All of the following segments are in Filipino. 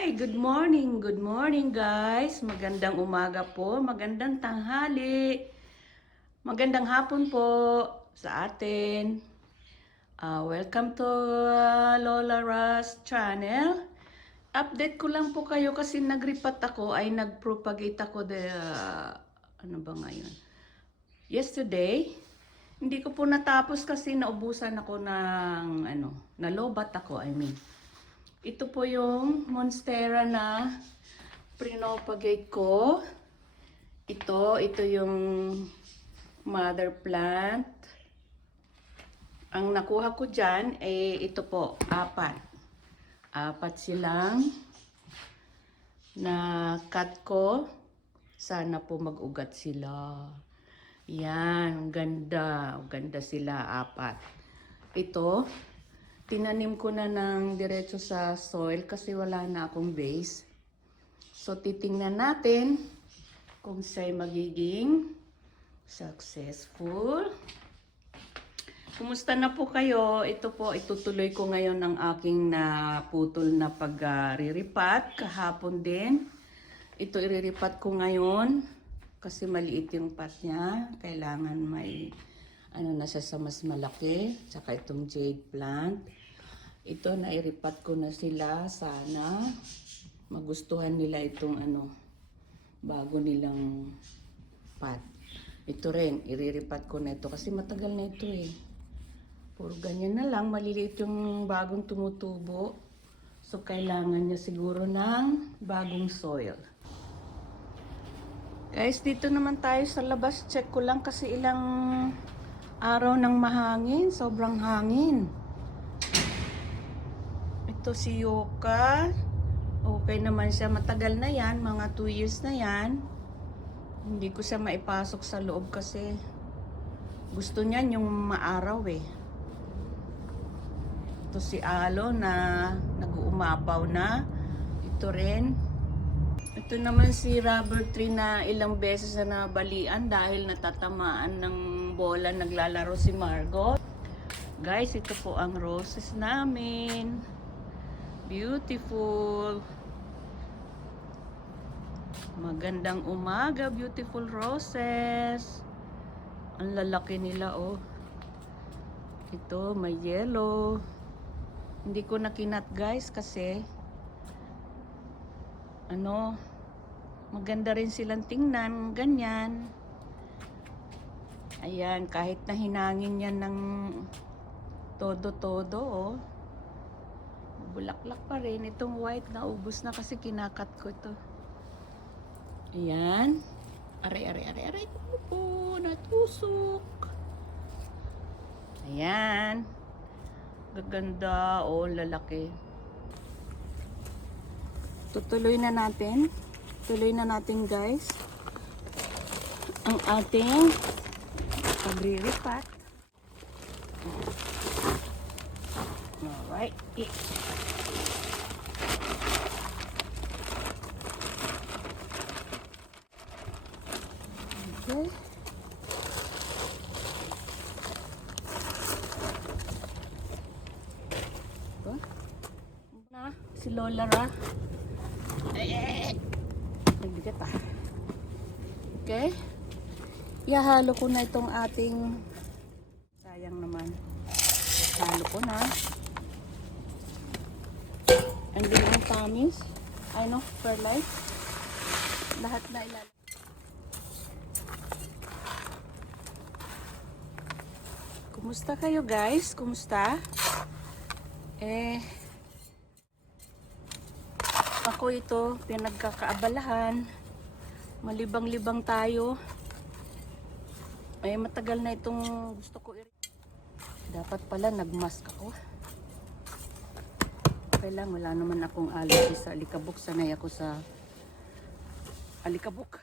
Hi, good morning guys. Magandang umaga po, magandang tanghali, magandang hapon po sa atin. Welcome to Lola Ras channel. Update ko lang po kayo kasi nag-repat ako, ay nag-propagate ako ano ba ngayon? Yesterday. Hindi ko po natapos kasi naubusan ako ng nalobat ako, I mean. Ito po yung monstera na pinopagate ko. Ito yung mother plant. Ang nakuha ko dyan, ito po, apat. Apat silang na cut ko. Sana po mag-ugat sila. Yan, ganda. Ganda sila, apat. Ito, tinanim ko na ng diretso sa soil kasi wala na akong base. So, titingnan natin kung siya'y magiging successful. Kumusta na po kayo? Ito po, itutuloy ko ngayon ang aking naputol na pag-riripat. Kahapon din. Ito iriripat ko ngayon kasi maliit yung pot niya. Kailangan may na siya sa mas malaki. Tsaka itong jade plant. Ito, nairipat ko na sila. Sana magustuhan nila itong bago nilang pot. Ito rin, iriripat ko na ito kasi matagal na ito eh. Puro ganyan na lang, maliliit yung bagong tumutubo. So, kailangan niya siguro ng bagong soil. Guys, dito naman tayo sa labas. Check ko lang kasi ilang araw ng mahangin. Sobrang hangin. Ito si Yoka. Okay naman siya. Matagal na yan. Mga 2 years na yan. Hindi ko siya maipasok sa loob kasi gusto niyan yung maaraw eh. Ito si Alo na nag-uumapaw na. Ito rin. Ito naman si rubber tree na ilang beses na nabalian dahil natatamaan ng bola naglalaro si Margot. Guys, ito po ang roses namin. Beautiful. Magandang umaga, beautiful roses. Ang lalaki nila oh. Ito, may yellow. Hindi ko na kinat guys kasi maganda rin silang tingnan, ganyan. Ayan, kahit na hinangin yan ng todo-todo oh. Bulaklak pa rin. Itong white na ubos na kasi kinakat ko ito. Ayan. Aray. Oh, natusok. Ayan. Gaganda. Oh, lalaki. Tutuloy na natin. Tuloy na natin guys. Ang ating pagriripat. Alright. Okay. Ito. Na, si Lola Ra. Nagbigat ah. Okay. Ihahalo ko na itong ating sayang naman. Halo ko na. And then ang tamis. Perlite. Lahat na ilalagay. Kumusta kayo guys? Kumusta? Ako ito, pinagkakaabalahan. Malibang-libang tayo. Matagal na itong gusto ko dapat pala nagmask ako. Okay lang, wala naman akong allergy sa alikabok. Sanay ako sa alikabok.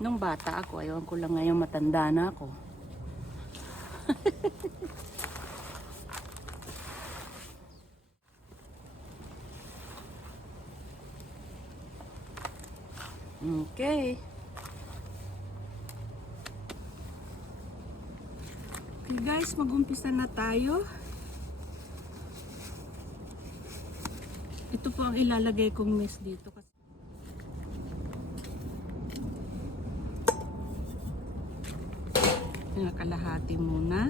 Nung bata ako, ayaw ko lang ngayon matanda na ako. Okay. Okay guys, mag-umpisa na tayo. Ito po ang ilalagay kong mix dito. Kalahati muna.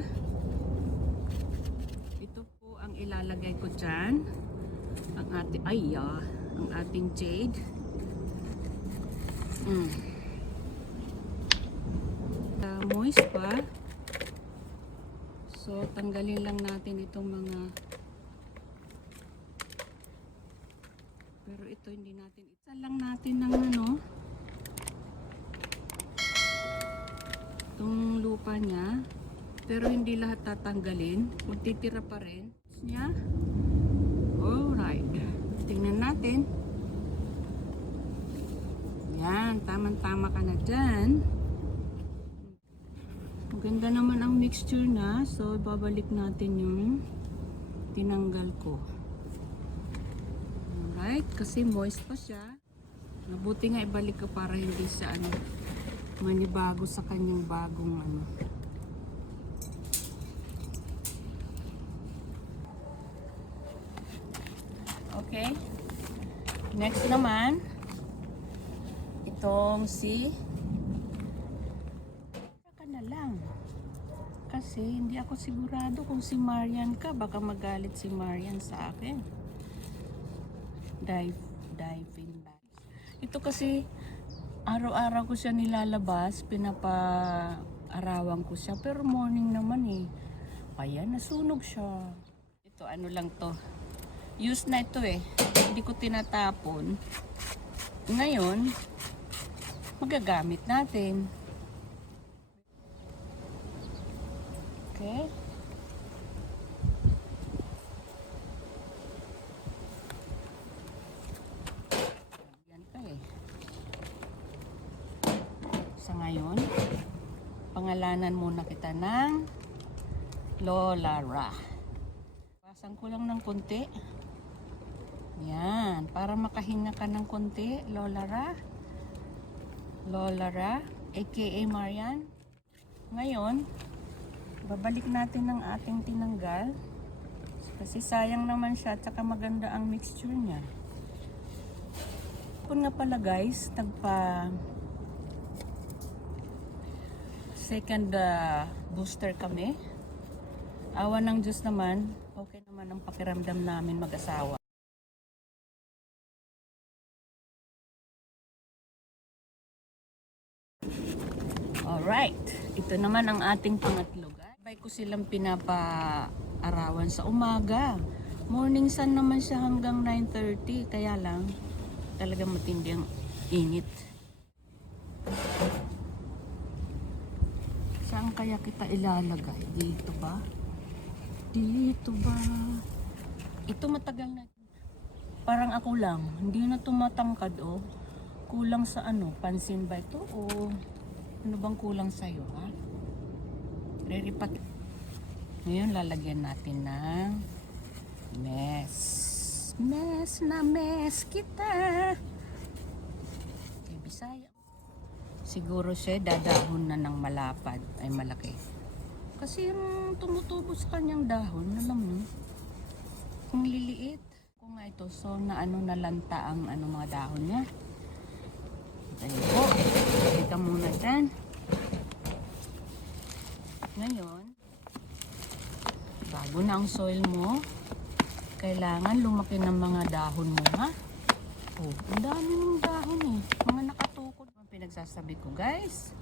Ito po ang ilalagay ko dyan. Ang ating jade. Moist pa. So, tanggalin lang natin itong mga, pero ito hindi natin, isa lang natin ng itong lupa niya, pero hindi lahat tatanggalin, magtitira pa rin niya. Alright, tingnan natin. Yan, tamang-tama ka na dyan. Maganda naman ang mixture na, so babalik natin yung tinanggal ko. Alright, kasi moist pa siya. Mabuti nga ibalik ko para hindi siya manibago sa kanyang bagong Okay. Next naman, itong ka na lang. Kasi hindi ako sigurado kung si Marian ka. Baka magalit si Marian sa akin. Diving bags. Ito kasi araw-araw ko siya nilalabas, pinapa-arawan ko siya, pero morning naman ayan, nasunog siya. Ito lang to, use na ito hindi ko tinatapon. Ngayon magagamit natin. Okay, sa ngayon, pangalanan muna kita ng Lola Ra. Pasan ko lang ng konti. Yan, para makahinga ka ng konti, Lola Ra. Lola Ra, aka Marian. Ngayon, babalik natin ng ating tinanggal. Kasi sayang naman siya, at saka maganda ang mixture niya. Kung nga pala guys, second booster kami. Awa ng Diyos naman, okay naman ang pakiramdam namin mag-asawa. Alright, ito naman ang ating pangatlo. Sabay ko silang pinapa-arawan sa umaga. Morning sun naman siya hanggang 9:30, kaya lang talagang matindi ang init. Saan kaya kita ilalagay? Dito ba? Dito ba? Ito matagal na. Parang ako lang, hindi na tumatangkad Kulang sa pansin ba ito ano bang kulang sa'yo ha? Reripat. Ngayon lalagyan natin ng mess kita. Okay, Bisaya. Siguro siya dadahon na ng malapad ay malaki. Kasi yung tumutubo sa kanyang dahon, alam mo, kung liliit. Kung nga ito, so nalanta ang mga dahon niya. Ayun po, kita muna dyan. Ngayon, bago na ang soil mo, kailangan lumaki ng mga dahon mo ha. Ang dami mong dahon mga nakatukod. Ang pinagsasabi ko guys,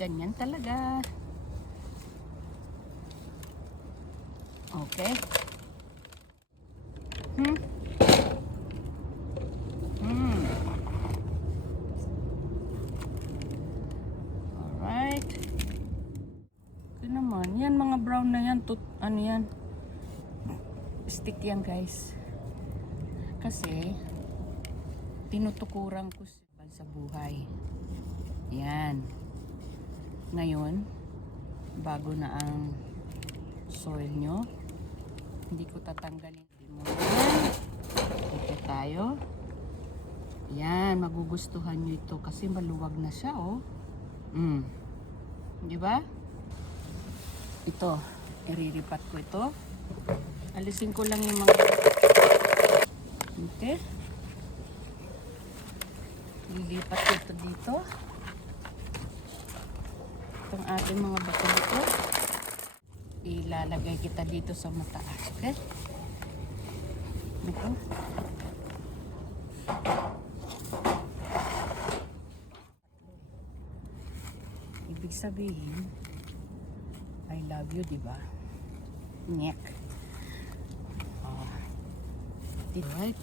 ganyan talaga. Okay. Alright. Ito naman, yan mga brown na yan, yan, stick yan guys. Kasi, tinutukuran ko sa buhay. Yan. Ngayon, bago na ang soil nyo, hindi ko tatanggalin. Ito tayo. Yan, magugustuhan nyo ito kasi maluwag na siya di ba? Ito, iriripat ko ito. Alisin ko lang yung mga Okay. Lilipat ito dito. Itong ating mga bato-bato. Ilalagay kita dito sa mataas. Okay? Ito. Ibig sabihin, I love you, di ba? Nyek. Right?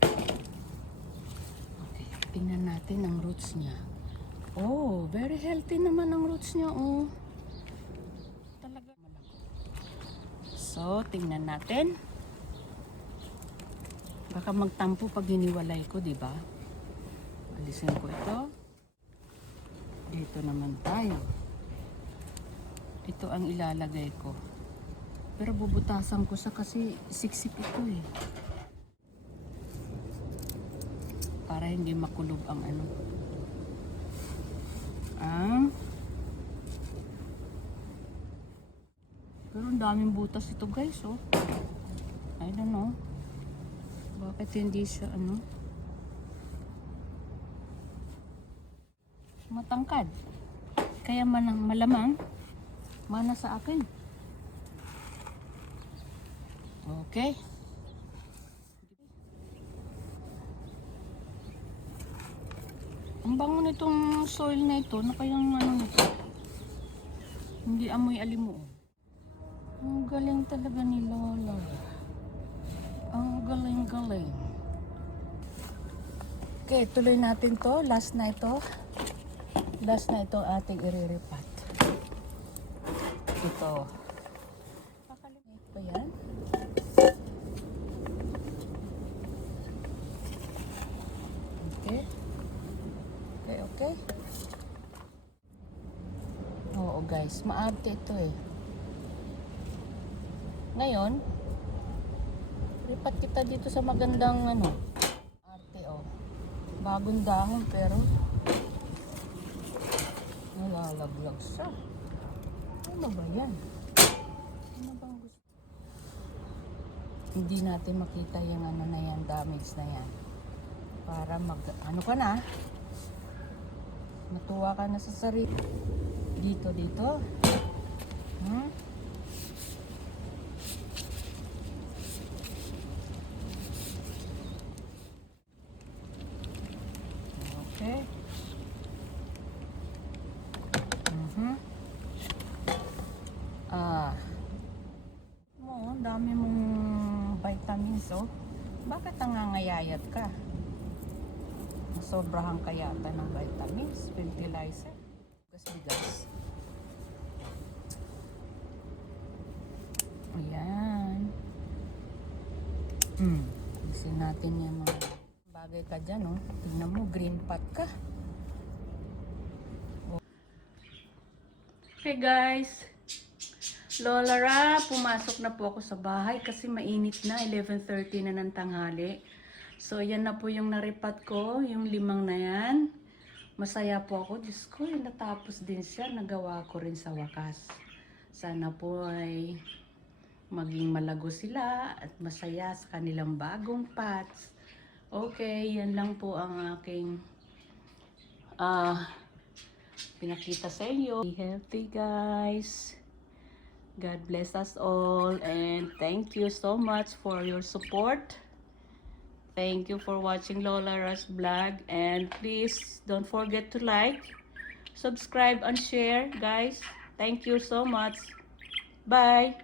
Okay, tingnan natin ang roots niya. Oh, very healthy naman ang roots niya, oh. Talaga malago. So, tingnan natin. Baka magtampo pag hiniwalay ko, di ba? Alisin ko ito. Dito naman tayo. Ito ang ilalagay ko. Pero bubutasan ko sa kasi siksik ito eh. Para hindi makulog ang ano. Pero ang daming butas ito guys, oh. I don't know. Bakit hindi siya ano? Matangkad. Kaya malamang mana sa akin. Okay. Ang bango nitong soil na ito, na kayang ano nito. Hindi amoy alimuon. Ang galing talaga ni Lola. Ang galing-galing. Okay, tuloy natin to. Last na ito. Last na ito ating iriripat. Ito. Pakalimit pa yan. Okay. Okay. Oo guys, maarte ito eh. Ngayon, ripat kita dito sa magandang ano, arte oh. Bagong dahon pero nalalaglag siya. Ano ba yan? Ano bang gusto? Hindi natin makita yung ano na yan, damage na yan. Para ano ka na? Matuwa ka na sa sarili. Dito. Okay. Ang dami mong vitamins, oh. Bakit nangangayayat ka? Sobrahan ka yata ng vitamins, fertilizer, bigas. Ayan. Isin natin yung mga bagay ka dyan, oh. Tingnan mo, green pot ka. Hey guys, Lola Ra, pumasok na po ako sa bahay kasi mainit na, 11:30 na ng tanghali. So, yan na po yung naripat ko, yung 5 na yan. Masaya po ako. Diyos ko, natapos din siya. Nagawa ko rin sa wakas. Sana po ay maging malago sila at masaya sa kanilang bagong pots. Okay, yan lang po ang aking pinakita sa inyo. Be healthy guys. God bless us all and thank you so much for your support. Thank you for watching Lola Ra's vlog and please don't forget to like, subscribe and share guys. Thank you so much. Bye.